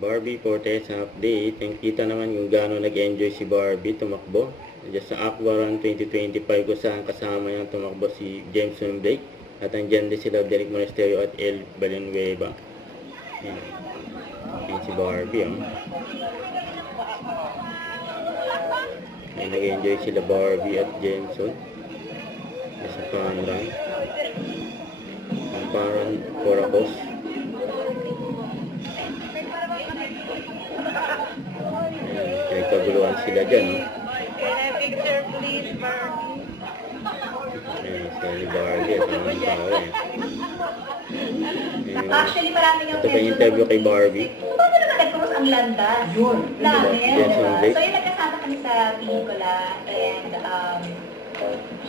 Barbie Fortes update. Kita naman kung gaano nag-enjoy si Barbie tumakbo. Just sa Aqua Run 2025 kung saan kasama niyang tumakbo si Jameson Blake. At andyan din sila Derek Monasterio at El Valenzuela. Yan si Barbie. Nag-enjoy sila Barbie at Jameson. Sa fun run. Ang fun run for a cause. Kaguluhan sila dyan, no? Picture please, Barbie. Sila ni Barbie at ang tao, Actually, marami yung ito pa yung interview kay Barbie. Paano naman nag-cross ang landas? Yun. Namin, Jameson diba? Blake. So, yung nagkasama kami sa pelikula and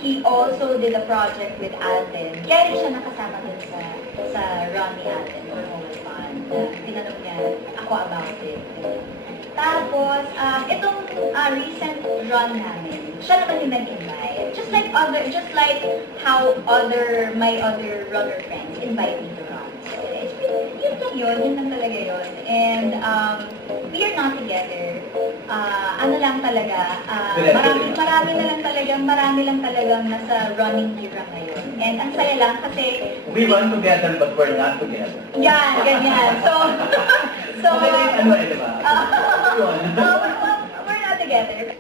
he also did a project with Alden. Kaya rin siya nakasama dun sa run ni Alden for Home Fun. Tinanong niya ako about it. Tapos, itong recent run namin, siya naman yung nag-invite. Just like how my other runner friends invite me to run. So, yun lang talaga yun. And we are not together. Ano lang talaga, marami lang talagang nasa running era ngayon. And ang saya lang kasi... We run together but we're not together. Yan, ganyan. So, Ano diba? we're not together.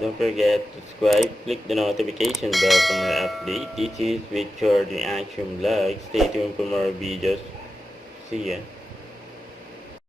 Don't forget to subscribe, click the notification bell for more update. This is Richard Reaction Vlog. Stay tuned for more videos. See ya.